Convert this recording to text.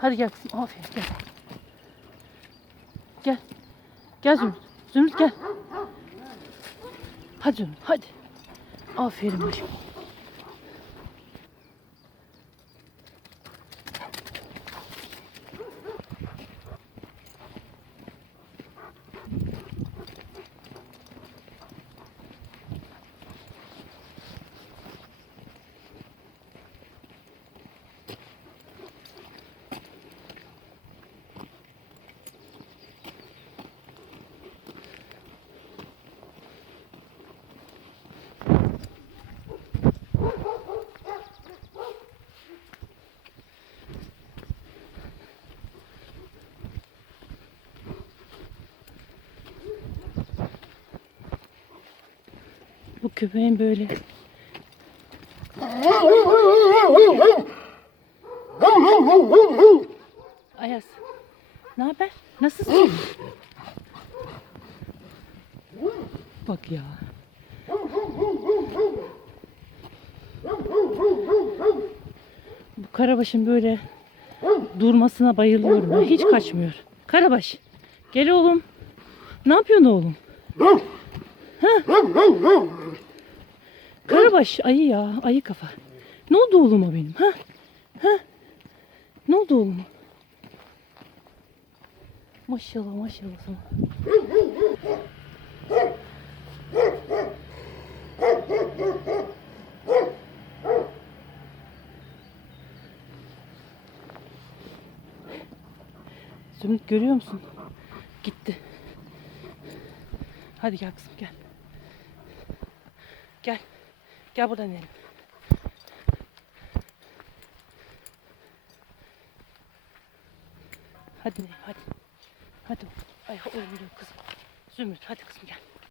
Hadi gel kızım. Aferin gel. Gel. Gel Zümrüt. Zümrüt gel. Hadi Zümrüt hadi. Aferin aşkım. Bu köpeğin böyle Ayaz. Ne haber? Nasılsın? Bak ya. Bu karabaşın böyle durmasına bayılıyorum. ya. Hiç kaçmıyor. Karabaş. Gel oğlum. Ne yapıyorsun oğlum? Karabaş ayı ya. Ayı kafa. Ne oldu oğluma benim? Ha? Ha? Ne oldu oğluma? Maşallah maşallah sana. Zümrüt görüyor musun? Gitti. Hadi gel kızım gel. Gel. Gel buradan inelim. Hadi hadi. Hadi. Ay oğlum kızım. Zümrüt hadi kızım gel.